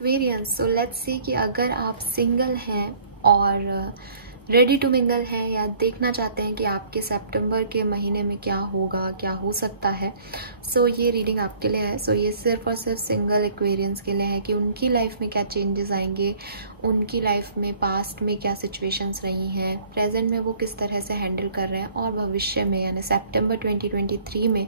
Aquarians, so let's see कि अगर आप सिंगल हैं और रेडी टू मिंगल हैं या देखना चाहते हैं कि आपके सितंबर के महीने में क्या होगा, क्या हो सकता है, सो ये रीडिंग आपके लिए है। सो ये सिर्फ और सिर्फ सिंगल एक्वेरियंस के लिए है कि उनकी लाइफ में क्या चेंजेस आएंगे, उनकी लाइफ में पास्ट में क्या सिचुएशंस रही हैं, प्रेजेंट में वो किस तरह से हैंडल कर रहे हैं और भविष्य में यानी सितंबर 2023 में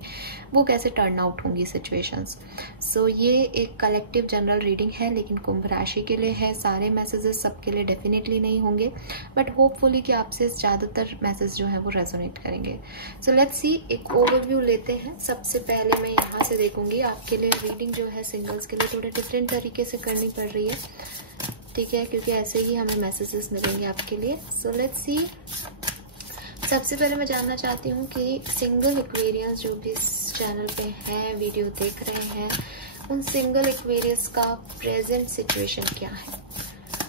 वो कैसे टर्न आउट होंगी सिचुएशंस। सो ये एक कलेक्टिव जनरल रीडिंग है, लेकिन कुंभ राशि के लिए है। सारे मैसेजेस सबके लिए डेफिनेटली नहीं होंगे, बट होपफुली कि आपसे ज़्यादातर मैसेज जो है वो रेजोनेट करेंगे। सो लेट्स सी, एक ओवरव्यू लेते हैं। सबसे पहले मैं यहाँ से देखूंगी। आपके लिए रीडिंग जो है सिंगल्स के लिए थोड़े डिफरेंट तरीके से करनी पड़ रही है, ठीक है, क्योंकि ऐसे ही हमें मैसेजेस मिलेंगे आपके लिए। सो लेट्स सी, सबसे पहले मैं जानना चाहती हूँ कि सिंगल एक्वेरियंस जो भी इस चैनल पे हैं, वीडियो देख रहे हैं, उन सिंगल एक्वेरियंस का प्रेजेंट सिचुएशन क्या है।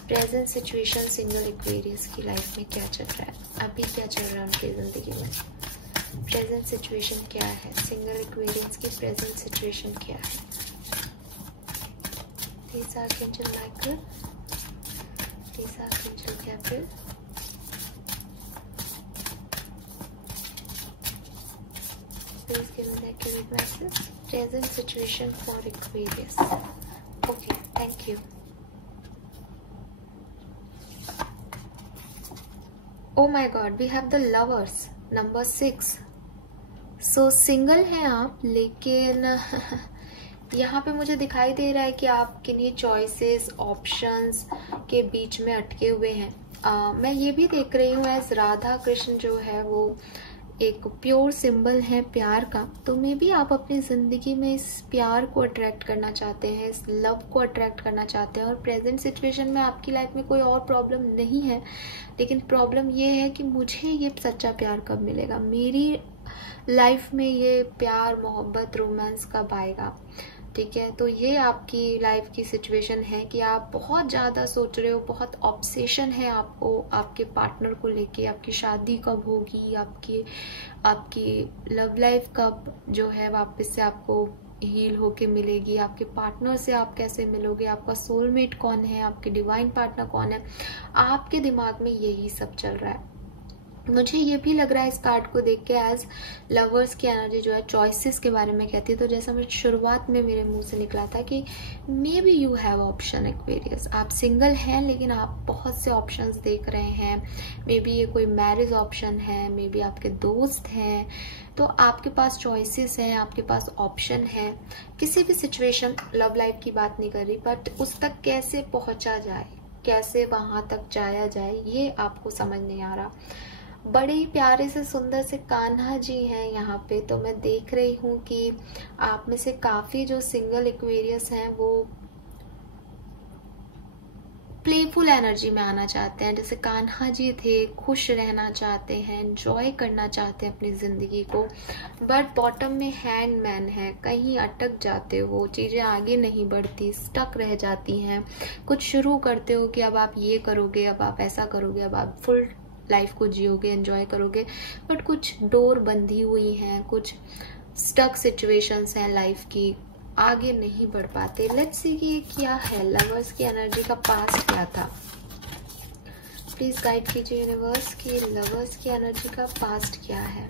प्रेजेंट सिचुएशन सिंगल एक्वेरियंस की लाइफ में क्या चल रहा है, अभी क्या चल रहा है उनकी जिंदगी में। प्रेजेंट सिचुएशन क्या है, सिंगल एक्वेरियंस की प्रेजेंट सिचुएशन क्या है। These are Archangel Michael, these are Archangel Gabriel, please give me the accurate message. Present situation for Aquarius. Okay, thank you. Oh my God, we have the Lovers, number 6. So single हैं आप, लेकिन यहाँ पे मुझे दिखाई दे रहा है कि आप किन्हीं चॉइसेस, ऑप्शंस के बीच में अटके हुए हैं। मैं ये भी देख रही हूँ एज राधा कृष्ण जो है वो एक प्योर सिंबल है प्यार का। तो मे बी आप अपनी ज़िंदगी में इस प्यार को अट्रैक्ट करना चाहते हैं, इस लव को अट्रैक्ट करना चाहते हैं, और प्रेजेंट सिचुएशन में आपकी लाइफ में कोई और प्रॉब्लम नहीं है, लेकिन प्रॉब्लम ये है कि मुझे ये सच्चा प्यार कब मिलेगा, मेरी लाइफ में ये प्यार, मोहब्बत, रोमांस कब आएगा। ठीक है, तो ये आपकी लाइफ की सिचुएशन है कि आप बहुत ज़्यादा सोच रहे हो, बहुत ऑब्सेशन है आपको आपके पार्टनर को लेके, आपकी शादी कब होगी, आपकी लव लाइफ कब जो है वापस से आपको हील होके मिलेगी, आपके पार्टनर से आप कैसे मिलोगे, आपका सोलमेट कौन है, आपके डिवाइन पार्टनर कौन है। आपके दिमाग में यही सब चल रहा है। मुझे ये भी लग रहा है इस कार्ड को देख के एज लवर्स की एनर्जी जो है चॉइसेस के बारे में कहती है। तो जैसा मैं शुरुआत में मेरे मुंह से निकला था कि may be you have option Aquarius, आप सिंगल हैं लेकिन आप बहुत से ऑप्शंस देख रहे हैं। मे बी ये कोई मैरिज ऑप्शन है, मे बी आपके दोस्त हैं, तो आपके पास चॉइसेस हैं, आपके पास ऑप्शन है। किसी भी सिचुएशन, लव लाइफ की बात नहीं कर रही, बट उस तक कैसे पहुंचा जाए, कैसे वहां तक जाया जाए, ये आपको समझ नहीं आ रहा। बड़े ही प्यारे से सुंदर से कान्हा जी हैं यहाँ पे। तो मैं देख रही हूँ कि आप में से काफी जो सिंगल एक्वेरियस हैं वो प्लेफुल एनर्जी में आना चाहते हैं, जैसे कान्हा जी थे, खुश रहना चाहते हैं, एंजॉय करना चाहते हैं अपनी जिंदगी को, बट बॉटम में हैंगमैन है, कहीं अटक जाते हो, चीजें आगे नहीं बढ़ती, स्टक रह जाती हैं। कुछ शुरू करते हो कि अब आप ये करोगे, अब आप ऐसा करोगे, अब आप फुल लाइफ को जियोगे, एंजॉय करोगे, बट कुछ डोर बंधी हुई हैं, कुछ स्टक सिचुएशंस हैं लाइफ की, आगे नहीं बढ़ पाते। लेट्स सी कि ये क्या है, लवर्स की एनर्जी का पास्ट क्या था। प्लीज गाइड कीजिए यूनिवर्स की लवर्स की एनर्जी का पास्ट क्या है।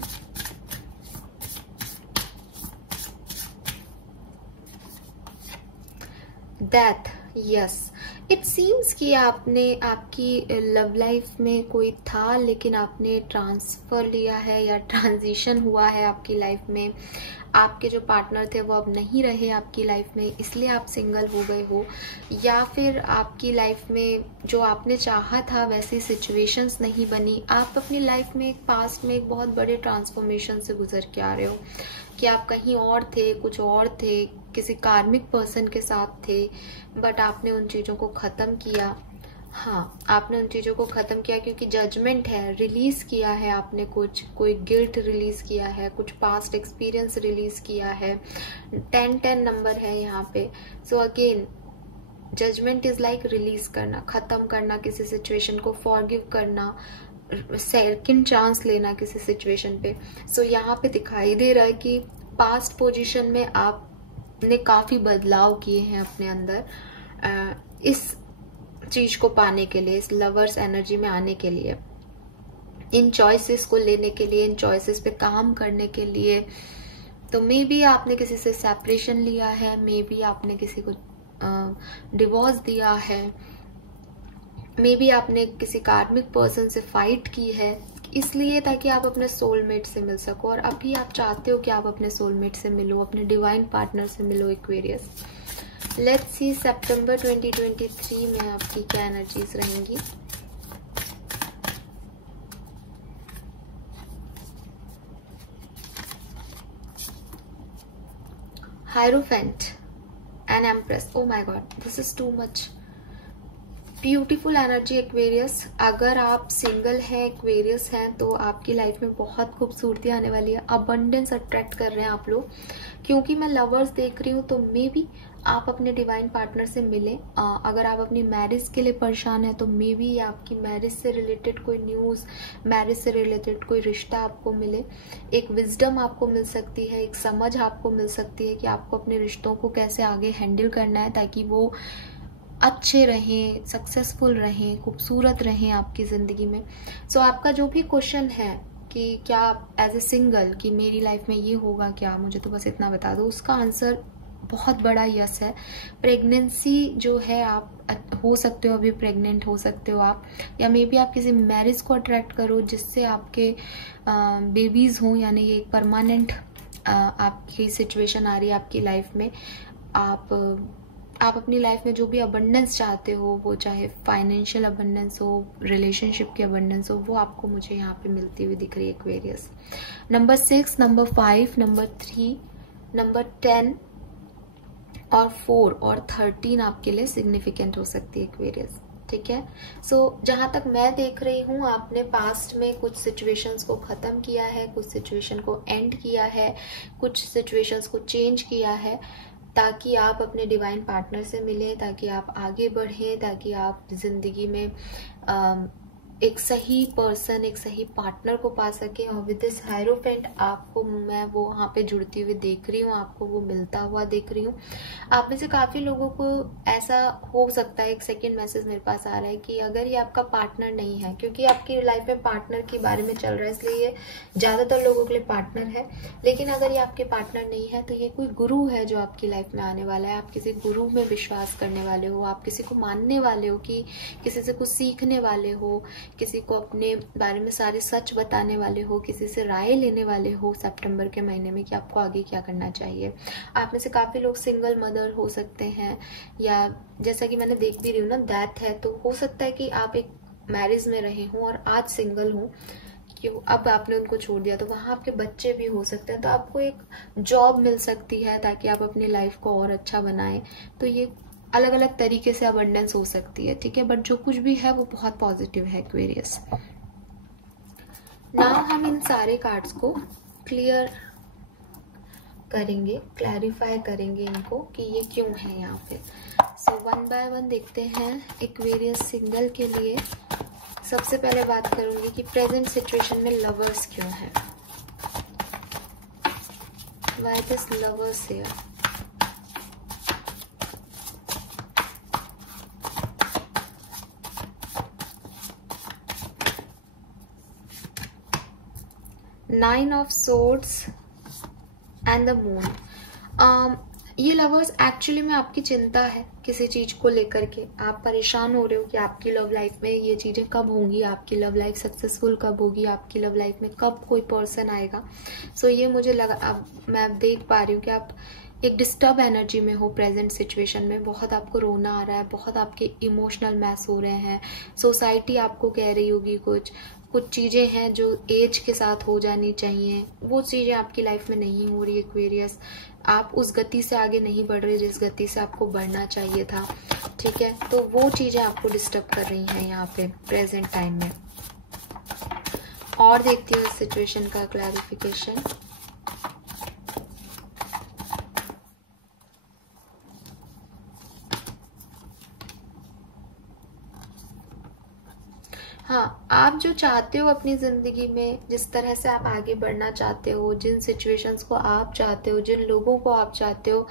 डेथ, यस, इट सीम्स कि आपकी लव लाइफ में कोई था, लेकिन आपने ट्रांसफर लिया है या ट्रांजिशन हुआ है आपकी लाइफ में। आपके जो पार्टनर थे वो अब नहीं रहे आपकी लाइफ में, इसलिए आप सिंगल हो गए हो, या फिर आपकी लाइफ में जो आपने चाहा था वैसी सिचुएशंस नहीं बनी। आप अपनी लाइफ में पास्ट में एक बहुत बड़े ट्रांसफॉर्मेशन से गुजर के आ रहे हो कि आप कहीं और थे, कुछ और थे, किसी कार्मिक पर्सन के साथ थे, बट आपने उन चीजों को खत्म किया। हाँ, आपने उन चीजों को खत्म किया क्योंकि जजमेंट है, रिलीज किया है आपने, कोई गिल्ट रिलीज किया है, कुछ पास्ट एक्सपीरियंस रिलीज किया है। 10-10 नंबर है यहाँ पे। So again judgement is like release करना, खत्म करना किसी सिचुएशन को, फॉरगिव करना, सेकंड चांस लेना किसी सिचुएशन पे। सो यहाँ पे दिखाई दे रहा है कि पास्ट पोजीशन में आपने काफी बदलाव किए हैं अपने अंदर, इस चीज को पाने के लिए, इस लवर्स एनर्जी में आने के लिए, इन चॉइसेस को लेने के लिए, इन चॉइसेस पे काम करने के लिए। तो मे बी आपने किसी से सेपरेशन लिया है, मे बी आपने किसी को डिवोर्स दिया है, मे बी आपने किसी कार्मिक पर्सन से फाइट की है, इसलिए ताकि आप अपने सोलमेट से मिल सको। और अभी आप चाहते हो कि आप अपने सोलमेट से मिलो, अपने डिवाइन पार्टनर से मिलो एक्वेरियस। लेट्स सी सितंबर 2023 में आपकी क्या एनर्जीज रहेंगी। Hierophant and empress. Oh my God, this is too much beautiful energy Aquarius. अगर आप सिंगल हैं, एक्वेरियस हैं, तो आपकी लाइफ में बहुत खूबसूरती आने वाली है। अबंडेंस अट्रैक्ट कर रहे हैं आप लोग, क्योंकि मैं लवर्स देख रही हूँ। तो मे बी आप अपने डिवाइन पार्टनर से मिलें। अगर आप अपनी मैरिज के लिए परेशान हैं तो मे बी आपकी मैरिज से रिलेटेड कोई न्यूज़, मैरिज से रिलेटेड कोई रिश्ता आपको मिले। एक विजडम आपको मिल सकती है, एक समझ आपको मिल सकती है कि आपको अपने रिश्तों को कैसे आगे हैंडल करना है ताकि वो अच्छे रहें, सक्सेसफुल रहें, खूबसूरत रहें आपकी ज़िंदगी में। सो आपका जो भी क्वेश्चन है कि क्या एज ए सिंगल कि मेरी लाइफ में ये होगा क्या, मुझे तो बस इतना बता दो, उसका आंसर बहुत बड़ा यस है। प्रेगनेंसी जो है, आप हो सकते हो अभी प्रेग्नेंट हो सकते हो आप, या मे बी आप किसी मैरिज को अट्रैक्ट करो जिससे आपके बेबीज़ हों, यानी ये एक परमानेंट आपकी सिचुएशन आ रही है आपकी लाइफ में। आप अपनी लाइफ में जो भी अबंडेंस चाहते हो, वो चाहे फाइनेंशियल अबंडेंस हो, रिलेशनशिप की अबंडेंस हो, वो आपको मुझे यहाँ पे मिलती हुई दिख रही है Aquarius. Number 6, number 5, number 3, number 10 और 4 और 13 आपके लिए सिग्निफिकेंट हो सकती है एक्वेरियस। ठीक है। सो जहां तक मैं देख रही हूँ, आपने पास्ट में कुछ सिचुएशंस को खत्म किया है, कुछ सिचुएशन को एंड किया है, कुछ सिचुएशंस को चेंज किया है ताकि आप अपने डिवाइन पार्टनर से मिलें, ताकि आप आगे बढ़ें, ताकि आप जिंदगी में एक सही पर्सन, एक सही पार्टनर को पा सके। और विद दिस हायरोफेंट आपको मैं वो वहाँ पे जुड़ती हुई देख रही हूँ, आपको वो मिलता हुआ देख रही हूँ। आप में से काफ़ी लोगों को ऐसा हो सकता है, एक सेकंड मैसेज मेरे पास आ रहा है कि अगर ये आपका पार्टनर नहीं है, क्योंकि आपकी लाइफ में पार्टनर के बारे में चल रहा है इसलिए ये ज़्यादातर लोगों के लिए पार्टनर है। लेकिन अगर ये आपके पार्टनर नहीं है तो ये कोई गुरु है जो आपकी लाइफ में आने वाला है। आप किसी गुरु में विश्वास करने वाले हो, आप किसी को मानने वाले हो, कि किसी से कुछ सीखने वाले हो, किसी को अपने बारे में सारे सच बताने वाले हो, किसी से राय लेने वाले हो सितंबर के महीने में कि आपको आगे क्या करना चाहिए। आप में से काफ़ी लोग सिंगल मदर हो सकते हैं, या जैसा कि मैंने देख भी रही हूँ ना, डेथ है, तो हो सकता है कि आप एक मैरिज में रहे हों और आज सिंगल हों, क्यों अब आपने उनको छोड़ दिया, तो वहाँ आपके बच्चे भी हो सकते हैं। तो आपको एक जॉब मिल सकती है ताकि आप अपनी लाइफ को और अच्छा बनाएं। तो ये अलग अलग तरीके से अबंडेंस हो सकती है। ठीक है, बट जो कुछ भी है वो बहुत पॉजिटिव है एक्वेरियस। नाउ हम इन सारे कार्ड्स को क्लियर करेंगे, क्लैरिफाई करेंगे इनको कि ये क्यों है यहाँ पे। सो वन बाय वन देखते हैं एक्वेरियस सिंगल के लिए। सबसे पहले बात करूंगी कि प्रेजेंट सिचुएशन में लवर्स क्यों है। Why this lovers here. Nine of swords and the moon. ये लवर्स एक्चुअली में आपकी चिंता है किसी चीज को लेकर के। आप परेशान हो रहे हो कि आपकी लव लाइफ में ये चीजें कब होंगी, आपकी लव लाइफ सक्सेसफुल कब होगी, आपकी लव लाइफ में कब कोई पर्सन आएगा। सो ये मुझे लगा, अब मैं देख पा रही हूँ कि आप एक डिस्टर्ब एनर्जी में हो प्रेजेंट सिचुएशन में। बहुत आपको रोना आ रहा है, बहुत आपके इमोशनल मैस हो रहे हैं। सोसाइटी आपको कह रही होगी कुछ चीज़ें हैं जो एज के साथ हो जानी चाहिए, वो चीज़ें आपकी लाइफ में नहीं हो रही एक्वेरियस। आप उस गति से आगे नहीं बढ़ रहे जिस गति से आपको बढ़ना चाहिए था। ठीक है, तो वो चीज़ें आपको डिस्टर्ब कर रही हैं यहाँ पे प्रेजेंट टाइम में। और देखती हूँ इस सिचुएशन का क्लैरिफिकेशन। हाँ, आप जो चाहते हो अपनी ज़िंदगी में, जिस तरह से आप आगे बढ़ना चाहते हो, जिन सिचुएशंस को आप चाहते हो, जिन लोगों को आप चाहते हो,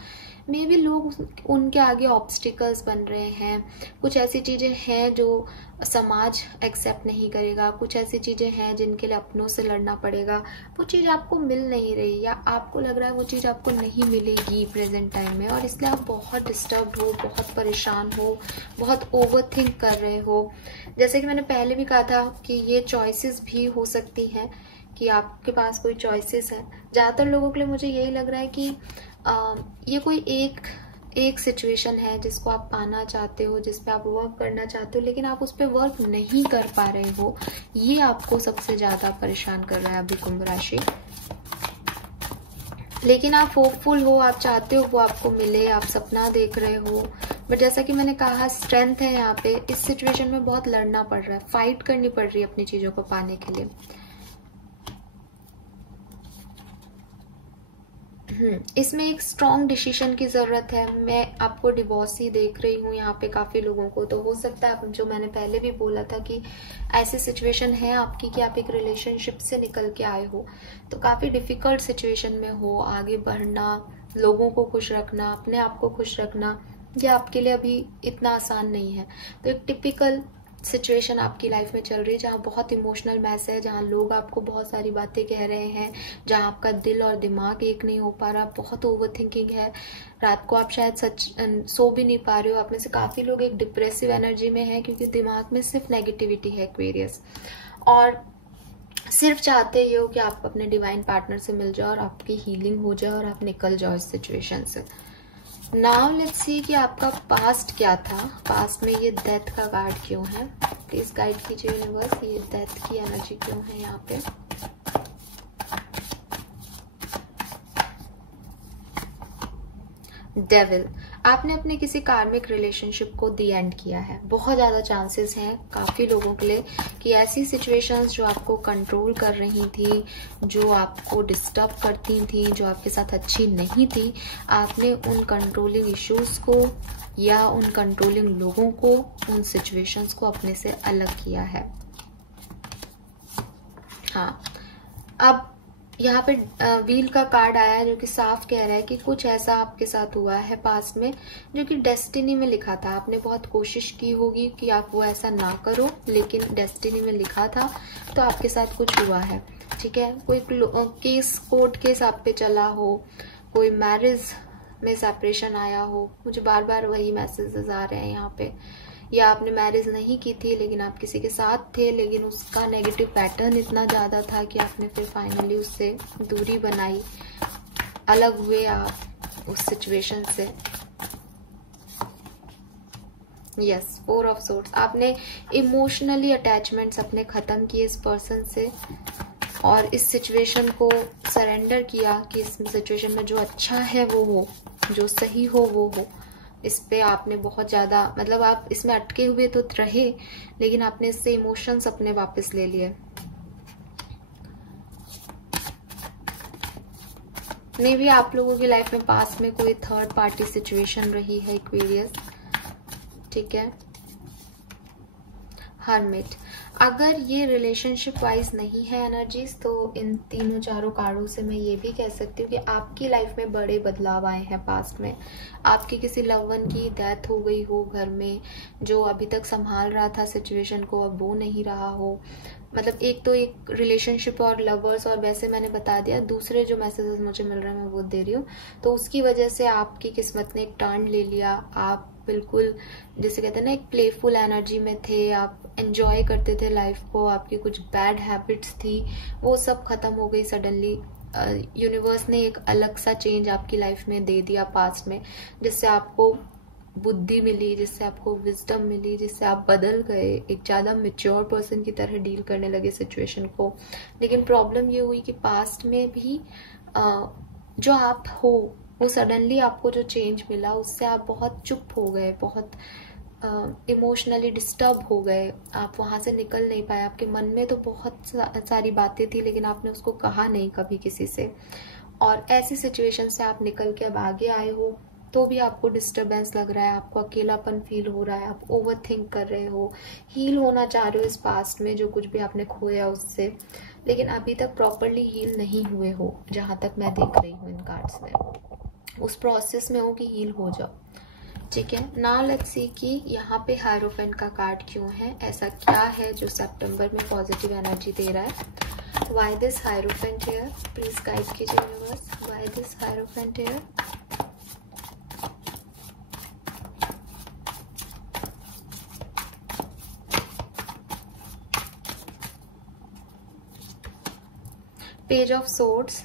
मे बी लोग उनके आगे ऑब्स्टिकल्स बन रहे हैं, कुछ ऐसी चीज़ें हैं जो समाज एक्सेप्ट नहीं करेगा, कुछ ऐसी चीज़ें हैं जिनके लिए अपनों से लड़ना पड़ेगा, वो चीज़ आपको मिल नहीं रही या आपको लग रहा है वो चीज़ आपको नहीं मिलेगी प्रेजेंट टाइम में, और इसलिए आप बहुत डिस्टर्ब हो, बहुत परेशान हो, बहुत ओवर थिंक कर रहे हो। जैसे कि मैंने पहले भी कहा था कि ये चॉइसेस भी हो सकती हैं कि आपके पास कोई चॉइसेस है। ज़्यादातर लोगों के लिए मुझे यही लग रहा है कि ये कोई एक सिचुएशन है जिसको आप पाना चाहते हो, जिस पे आप वर्क करना चाहते हो, लेकिन आप उस पर वर्क नहीं कर पा रहे हो। ये आपको सबसे ज़्यादा परेशान कर रहा है अभी कुंभ राशि। लेकिन आप होपफुल हो, आप चाहते हो वो आपको मिले, आप सपना देख रहे हो, बट जैसा कि मैंने कहा स्ट्रेंथ है यहाँ पे। इस सिचुएशन में बहुत लड़ना पड़ रहा है, फाइट करनी पड़ रही है अपनी चीज़ों को पाने के लिए। इसमें एक स्ट्रॉन्ग डिसीजन की ज़रूरत है। मैं आपको डिवोर्स ही देख रही हूँ यहाँ पे काफ़ी लोगों को, तो हो सकता है जो मैंने पहले भी बोला था कि ऐसी सिचुएशन है आपकी कि आप एक रिलेशनशिप से निकल के आए हो, तो काफ़ी डिफ़िकल्ट सिचुएशन में हो। आगे बढ़ना, लोगों को खुश रखना, अपने आप को खुश रखना, ये आपके लिए अभी इतना आसान नहीं है। तो एक टिपिकल सिचुएशन आपकी लाइफ में चल रही है जहाँ बहुत इमोशनल मैस है, जहाँ लोग आपको बहुत सारी बातें कह रहे हैं, जहाँ आपका दिल और दिमाग एक नहीं हो पा रहा, बहुत ओवर थिंकिंग है। रात को आप शायद सो भी नहीं पा रहे हो। आप में से काफ़ी लोग एक डिप्रेसिव एनर्जी में है क्योंकि दिमाग में सिर्फ नेगेटिविटी है, एक्वेरियस, और सिर्फ चाहते ये हो कि आप अपने डिवाइन पार्टनर से मिल जाओ और आपकी हीलिंग हो जाए और आप निकल जाओ इस सिचुएशन से। नाउ लेट्स सी कि आपका पास्ट क्या था। पास्ट में ये डेथ का कार्ड क्यों है, प्लीज गाइड कीजिए यूनिवर्स, ये डेथ की एनर्जी क्यों है यहाँ पे। डेविल, आपने अपने किसी कार्मिक रिलेशनशिप को दी एंड किया है। बहुत ज़्यादा चांसेस हैं काफ़ी लोगों के लिए कि ऐसी सिचुएशंस जो आपको कंट्रोल कर रही थी, जो आपको डिस्टर्ब करती थी, जो आपके साथ अच्छी नहीं थी, आपने उन कंट्रोलिंग इश्यूज को या उन कंट्रोलिंग लोगों को, उन सिचुएशंस को अपने से अलग किया है। हाँ, अब यहाँ पे व्हील का कार्ड आया है जो कि साफ कह रहा है कि कुछ ऐसा आपके साथ हुआ है पास्ट में जो कि डेस्टिनी में लिखा था। आपने बहुत कोशिश की होगी कि आप वो ऐसा ना करो, लेकिन डेस्टिनी में लिखा था तो आपके साथ कुछ हुआ है। ठीक है, कोई केस, कोर्ट केस आप पे चला हो, कोई मैरिज में सेपरेशन आया हो, मुझे बार बार वही मैसेजेस आ रहे हैं यहाँ पे, या आपने मैरिज नहीं की थी लेकिन आप किसी के साथ थे, लेकिन उसका नेगेटिव पैटर्न इतना ज़्यादा था कि आपने फिर फाइनली उससे दूरी बनाई, अलग हुए आप उस सिचुएशन से। यस, 4 ऑफ सोर्ड्स, आपने इमोशनली अटैचमेंट्स अपने ख़त्म किए इस पर्सन से और इस सिचुएशन को सरेंडर किया कि इस सिचुएशन में जो अच्छा है वो हो, जो सही हो वो हो। इस पे आपने बहुत ज़्यादा, मतलब आप इसमें अटके हुए तो रहे, लेकिन आपने इससे इमोशंस अपने वापस ले लिए। मे बी आप लोगों की लाइफ में पास में कोई थर्ड पार्टी सिचुएशन रही है, एक्वेरियस। ठीक है, हर्मिट, अगर ये रिलेशनशिप वाइज नहीं है एनर्जीज, तो इन तीनों चारों कार्डों से मैं ये भी कह सकती हूँ कि आपकी लाइफ में बड़े बदलाव आए हैं पास्ट में। आपकी किसी लव वन की डेथ हो गई हो घर में, जो अभी तक संभाल रहा था सिचुएशन को, अब वो नहीं रहा हो। मतलब एक तो एक रिलेशनशिप और लवर्स, और वैसे मैंने बता दिया, दूसरे जो मैसेजेस मुझे मिल रहे हैं मैं वो दे रही हूँ। तो उसकी वजह से आपकी किस्मत ने एक टर्न ले लिया। आप बिल्कुल जैसे कहते हैं ना, एक प्लेफुल एनर्जी में थे, आप एंजॉय करते थे लाइफ को, आपकी कुछ बैड हैबिट्स थी वो सब खत्म हो गई सडनली। यूनिवर्स ने एक अलग सा चेंज आपकी लाइफ में दे दिया पास्ट में, जिससे आपको बुद्धि मिली, जिससे आपको विजडम मिली, जिससे आप बदल गए, एक ज़्यादा मेच्योर पर्सन की तरह डील करने लगे सिचुएशन को। लेकिन प्रॉब्लम ये हुई कि पास्ट में भी जो आप हो, वो सडनली आपको जो चेंज मिला उससे आप बहुत चुप हो गए, बहुत इमोशनली डिस्टर्ब हो गए, आप वहाँ से निकल नहीं पाए। आपके मन में तो बहुत सारी बातें थी लेकिन आपने उसको कहा नहीं कभी किसी से, और ऐसी सिचुएशन से आप निकल के अब आगे आए हो तो भी आपको डिस्टर्बेंस लग रहा है, आपको अकेलापन फील हो रहा है, आप ओवर थिंक कर रहे हो, हील होना चाह रहे हो इस पास्ट में जो कुछ भी आपने खोया उससे, लेकिन अभी तक प्रॉपरली हील नहीं हुए हो जहाँ तक मैं देख रही हूँ इन कार्ड्स में। उस प्रोसेस में हो कि हील हो जाओ, ठीक है। नाउ लेट्स सी कि यहाँ पे हायरोफेंट का कार्ड क्यों है, ऐसा क्या है जो सितंबर में पॉजिटिव एनर्जी दे रहा है। Why this hierophant here, please guide कीजिए universe, why this hierophant here. Page of swords,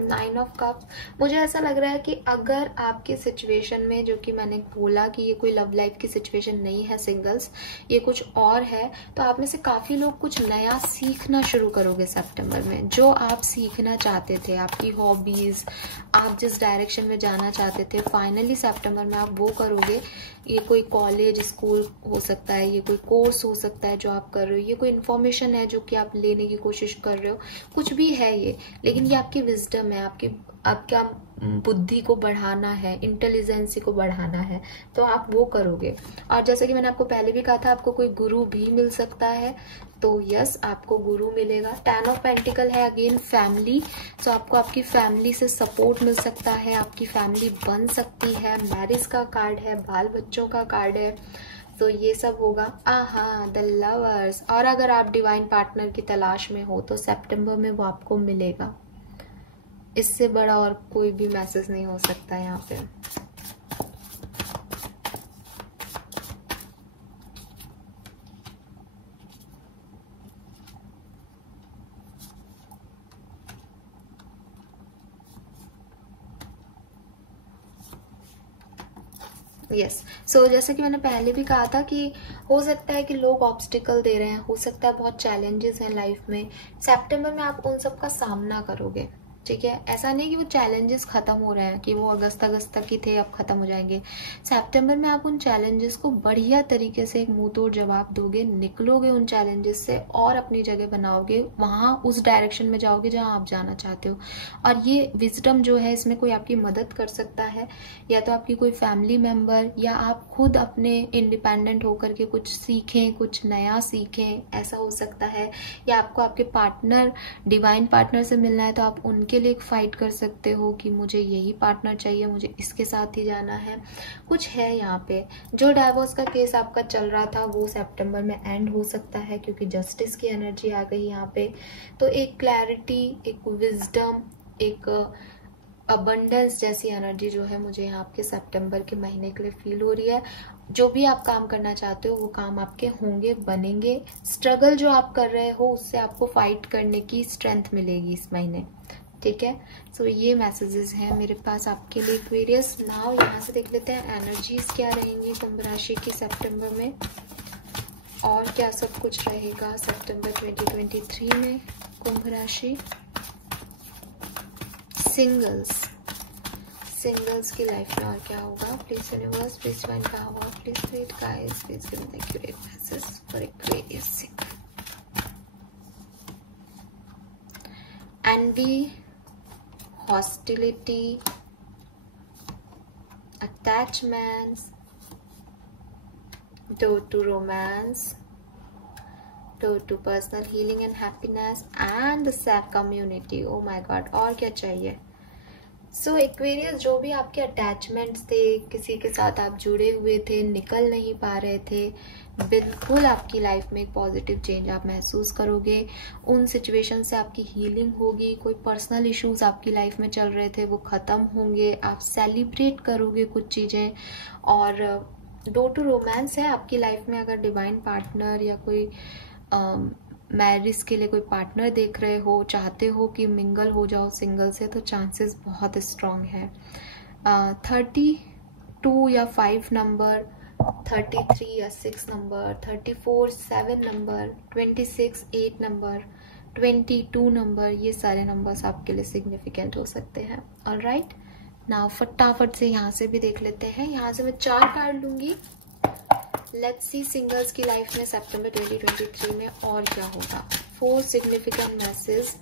9 of cups. मुझे ऐसा लग रहा है कि अगर आपकी सिचुएशन में, जो कि मैंने बोला कि ये कोई लव लाइफ की सिचुएशन नहीं है सिंगल्स, ये कुछ और है, तो आप में से काफ़ी लोग कुछ नया सीखना शुरू करोगे सितंबर में। जो आप सीखना चाहते थे, आपकी हॉबीज़, आप जिस डायरेक्शन में जाना चाहते थे, फाइनली सितंबर में आप वो करोगे। ये कोई कॉलेज स्कूल हो सकता है, ये कोई कोर्स हो सकता है जो आप कर रहे हो, ये कोई इन्फॉर्मेशन है जो कि आप लेने की कोशिश कर रहे हो, कुछ भी है ये, लेकिन ये आपकी विजडम है, आपका बुद्धि को बढ़ाना है, इंटेलिजेंसी को बढ़ाना है, तो आप वो करोगे। और जैसे कि मैंने आपको पहले भी कहा था, आपको कोई गुरु भी मिल सकता है, तो यस आपको गुरु मिलेगा। 10 ऑफ पेंटिकल है अगेन फैमिली, तो आपको आपकी फैमिली से सपोर्ट मिल सकता है, आपकी फैमिली बन सकती है। मैरिज का कार्ड है, बाल बच्चों का कार्ड है, तो ये सब होगा। The lovers. और अगर आप डिवाइन पार्टनर की तलाश में हो तो सितंबर में वो आपको मिलेगा। इससे बड़ा और कोई भी मैसेज नहीं हो सकता यहाँ पे। यस सो जैसे कि मैंने पहले भी कहा था कि हो सकता है कि लोग ऑब्स्टिकल दे रहे हैं, हो सकता है बहुत चैलेंजेस हैं लाइफ में। सितंबर में आप उन सब का सामना करोगे, ठीक है। ऐसा नहीं कि वो चैलेंजेस खत्म हो रहे हैं, कि वो अगस्त तक ही थे अब खत्म हो जाएंगे। सितंबर में आप उन चैलेंजेस को बढ़िया तरीके से एक मुंह तोड़ जवाब दोगे, निकलोगे उन चैलेंजेस से और अपनी जगह बनाओगे, वहां उस डायरेक्शन में जाओगे जहां आप जाना चाहते हो। और ये विजडम जो है, इसमें कोई आपकी मदद कर सकता है, या तो आपकी कोई फैमिली मेंबर, या आप खुद अपने इंडिपेंडेंट होकर के कुछ सीखें, कुछ नया सीखें, ऐसा हो सकता है। या आपको आपके पार्टनर, डिवाइन पार्टनर से मिलना है, तो आप उनके लिए एक फाइट कर सकते हो कि मुझे यही पार्टनर चाहिए, मुझे इसके साथ ही जाना है। कुछ है यहाँ पे। जो डाइवोर्स का केस आपका चल रहा था वो सितंबर में एंड हो सकता है, क्योंकि जस्टिस की एनर्जी आ गई यहाँ पे। तो एक क्लैरिटी, एक विजडम, एक अबंडेंस जैसी एनर्जी जो है मुझे यहाँ आपके सितंबर के महीने के लिए फील हो रही है। जो भी आप काम करना चाहते हो वो काम आपके होंगे, बनेंगे। स्ट्रगल जो आप कर रहे हो उससे आपको फाइट करने की स्ट्रेंथ मिलेगी इस महीने, ठीक है। सो ये मैसेजेस हैं मेरे पास आपके लिए एक्वेरियस। नाउ यहाँ से देख लेते हैं एनर्जीज क्या रहेंगी कुंभ राशि की सितंबर में, और क्या सब कुछ रहेगा सितंबर 2023 में कुंभ राशि। सिंगल्स की लाइफ में और क्या होगा, please universe, please divine power, please read guys, please give me the accurate message for Aquarius single. Envy, hostility, attachments, door to romance, door to personal healing and happiness, and the self community. Oh my god, और क्या चाहिए। सो Aquarius, जो भी आपके attachments थे, किसी के साथ आप जुड़े हुए थे, निकल नहीं पा रहे थे, बिल्कुल आपकी लाइफ में एक पॉजिटिव चेंज आप महसूस करोगे। उन सिचुएशन से आपकी हीलिंग होगी। कोई पर्सनल इश्यूज आपकी लाइफ में चल रहे थे वो ख़त्म होंगे। आप सेलिब्रेट करोगे कुछ चीज़ें। और डोर टू रोमांस है आपकी लाइफ में। अगर डिवाइन पार्टनर या कोई मैरिज के लिए कोई पार्टनर देख रहे हो, चाहते हो कि मिंगल हो जाओ सिंगल से, तो चांसेस बहुत स्ट्रांग है। 32 या 5 नंबर, 33 या 6 नंबर, 34 7 नंबर, 26 8 नंबर, 22 नंबर, ये सारे नंबर्स आपके लिए सिग्निफिकेंट हो सकते हैं। ऑलराइट, नाउ फटाफट से यहाँ से भी देख लेते हैं। यहाँ से मैं 4 कार्ड लूंगी। लेट्स सी सिंगल्स की लाइफ में सितंबर 2023 में और क्या होगा। 4 सिग्निफिकेंट मैसेज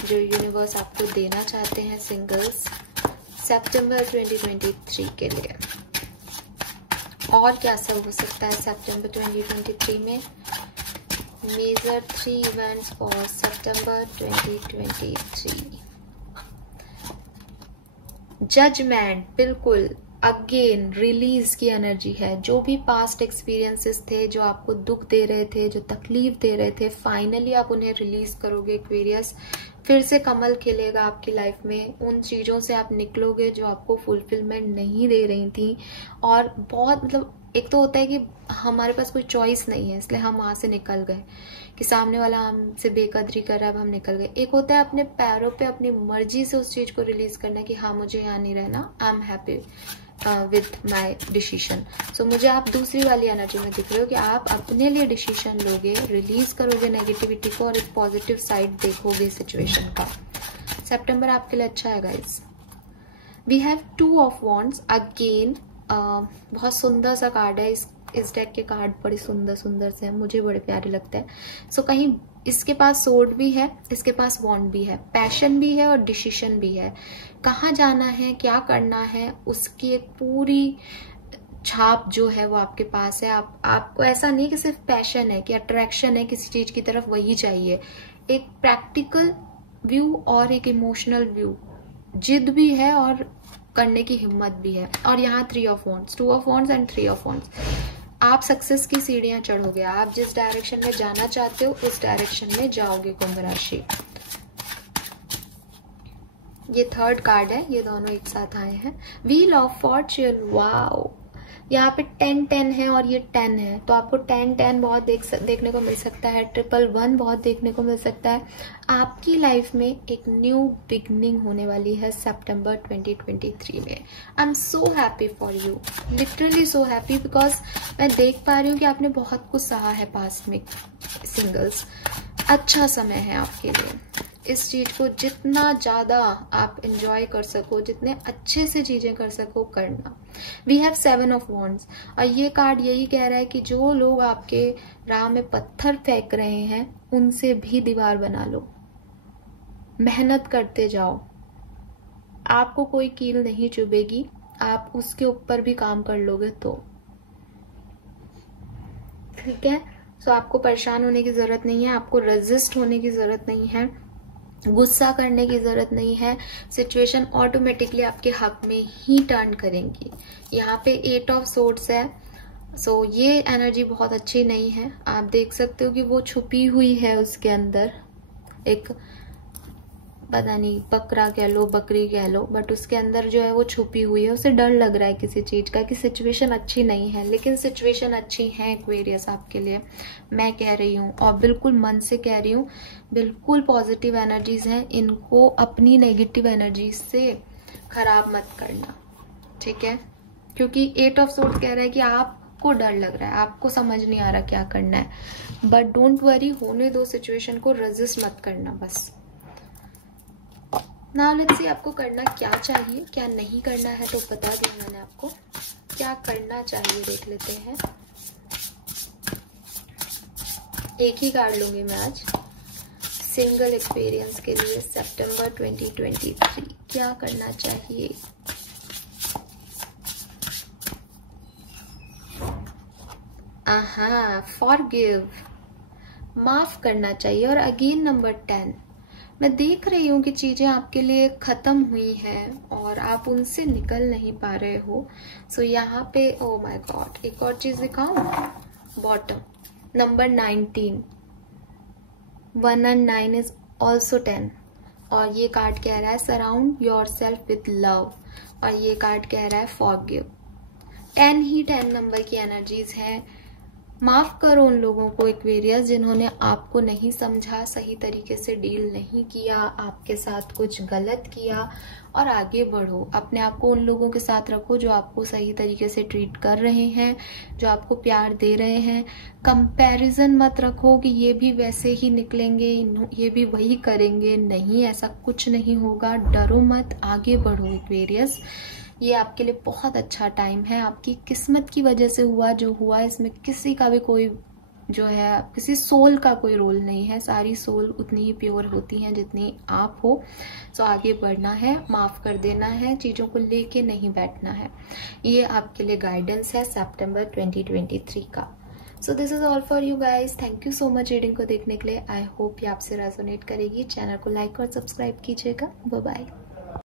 जो यूनिवर्स आपको देना चाहते हैं सिंगल्स सितंबर 2023 के लिए। और क्या सब हो सकता है सितंबर 2023 में। Major 3 events for September 2023। Judgement, बिल्कुल अगेन रिलीज की एनर्जी है। जो भी पास्ट एक्सपीरियंसेस थे, जो आपको दुख दे रहे थे, जो तकलीफ दे रहे थे, फाइनली आप उन्हें रिलीज करोगे एक्वेरियस। फिर से कमल खिलेगा आपकी लाइफ में। उन चीजों से आप निकलोगे जो आपको फुलफिलमेंट नहीं दे रही थी। और बहुत मतलब एक तो होता है कि हमारे पास कोई चॉइस नहीं है, इसलिए हम वहां से निकल गए, कि सामने वाला हमसे बेकदरी कर रहा है, अब हम निकल गए। एक होता है अपने पैरों पे अपनी मर्जी से उस चीज को रिलीज करना कि हाँ मुझे यहाँ नहीं रहना, I am happy with my decision. So मुझे आप दूसरी वाली एनर्जी में दिख रहे हो कि आप अपने लिए डिसीजन लोगे, रिलीज करोगे नेगेटिविटी को और एक पॉजिटिव साइड देखोगे सिचुएशन का। सितंबर आपके लिए अच्छा है guys. We have 2 of wands again. बहुत सुंदर सा कार्ड है। इस डेक के कार्ड बड़े सुंदर सुंदर से हैं, मुझे बड़े प्यारे लगते हैं। सो कहीं इसके पास सोर्ड भी है, इसके पास वॉन्ड भी है, पैशन भी है और डिसीजन भी है। कहाँ जाना है, क्या करना है, उसकी एक पूरी छाप जो है वो आपके पास है। आपको ऐसा नहीं कि सिर्फ पैशन है, कि अट्रैक्शन है किसी चीज की तरफ, वही चाहिए। एक प्रैक्टिकल व्यू और एक इमोशनल व्यू, जिद भी है और करने की हिम्मत भी है। और यहाँ 3 of wands, 2 of wands and 3 of wands. आप सक्सेस की सीढ़ियां चढ़ोगे। आप जिस डायरेक्शन में जाना चाहते हो उस डायरेक्शन में जाओगे कुंभ राशि। ये 3rd कार्ड है, ये दोनों एक साथ आए हैं। Wheel of Fortune, wow. यहाँ पे 10-10 है और ये 10 है, तो आपको 10-10 बहुत देखने को मिल सकता है। 111 बहुत देखने को मिल सकता है। आपकी लाइफ में एक न्यू बिगनिंग होने वाली है सितंबर 2023 में। I am so happy for you, literally so happy, because मैं देख पा रही हूँ कि आपने बहुत कुछ सहा है पास्ट में। सिंगल्स, अच्छा समय है आपके लिए। इस चीज को जितना ज्यादा आप एंजॉय कर सको, जितने अच्छे से चीजें कर सको, करना। वी हैव 7 ऑफ वॉन्ड्स और ये कार्ड यही कह रहा है कि जो लोग आपके राह में पत्थर फेंक रहे हैं उनसे भी दीवार बना लो। मेहनत करते जाओ, आपको कोई कील नहीं चुभेगी, आप उसके ऊपर भी काम कर लोगे तो। ठीक है, सो आपको परेशान होने की जरूरत नहीं है, आपको रेजिस्ट होने की जरूरत नहीं है, गुस्सा करने की जरूरत नहीं है। सिचुएशन ऑटोमेटिकली आपके हक में ही टर्न करेंगी। यहाँ पे 8 ऑफ सोर्ड्स है। सो ये एनर्जी बहुत अच्छी नहीं है। आप देख सकते हो कि वो छुपी हुई है उसके अंदर, एक पता नहीं बकरा कह लो, बकरी कह लो, बट उसके अंदर जो है वो छुपी हुई है। उसे डर लग रहा है किसी चीज का कि सिचुएशन अच्छी नहीं है, लेकिन सिचुएशन अच्छी है एक्वेरियस आपके लिए, मैं कह रही हूँ और बिल्कुल मन से कह रही हूँ। बिल्कुल पॉजिटिव एनर्जीज हैं, इनको अपनी नेगेटिव एनर्जीज से खराब मत करना, ठीक है? क्योंकि 8 ऑफ सोर्ड्स कह रहा है कि आपको डर लग रहा है, आपको समझ नहीं आ रहा क्या करना है, बट डोंट वरी, होने दो सिचुएशन को, रेजिस्ट मत करना बस। नाउ लेट्स सी आपको करना क्या चाहिए, क्या नहीं करना है तो बता दिया मैंने आपको। क्या करना चाहिए देख लेते हैं। एक ही कार्ड लूंगी मैं आज सिंगल एक्सपीरियंस के लिए सितंबर 2023। क्या करना चाहिए? आहा, फॉरगिव, माफ करना चाहिए। और अगेन नंबर 10, मैं देख रही हूँ कि चीजें आपके लिए खत्म हुई हैं और आप उनसे निकल नहीं पा रहे हो। सो यहाँ पे ओ माय गॉड, एक और चीज दिखाऊं, bottom number 19, 1 and 9 is also 10। और ये कार्ड कह रहा है surround your self with love, और ये कार्ड कह रहा है फॉरगिव। 10 ही 10 नंबर की एनर्जीज है। माफ करो उन लोगों को एक्वेरियस जिन्होंने आपको नहीं समझा, सही तरीके से डील नहीं किया, आपके साथ कुछ गलत किया, और आगे बढ़ो। अपने आप को उन लोगों के साथ रखो जो आपको सही तरीके से ट्रीट कर रहे हैं, जो आपको प्यार दे रहे हैं। कंपैरिजन मत रखो कि ये भी वैसे ही निकलेंगे, ये भी वही करेंगे। नहीं, ऐसा कुछ नहीं होगा। डरो मत, आगे बढ़ो एक्वेरियस। ये आपके लिए बहुत अच्छा टाइम है। आपकी किस्मत की वजह से हुआ जो हुआ, इसमें किसी का भी कोई जो है, किसी सोल का कोई रोल नहीं है। सारी सोल उतनी ही प्योर होती हैं जितनी आप हो। सो आगे बढ़ना है, माफ कर देना है, चीजों को लेके नहीं बैठना है। ये आपके लिए गाइडेंस है सितंबर 2023 का। So this is all for you guys. Thank you so much reading को देखने के लिए। आई होप ये आपसे रेजोनेट करेगी। चैनल को लाइक और सब्सक्राइब कीजिएगा। Bye bye.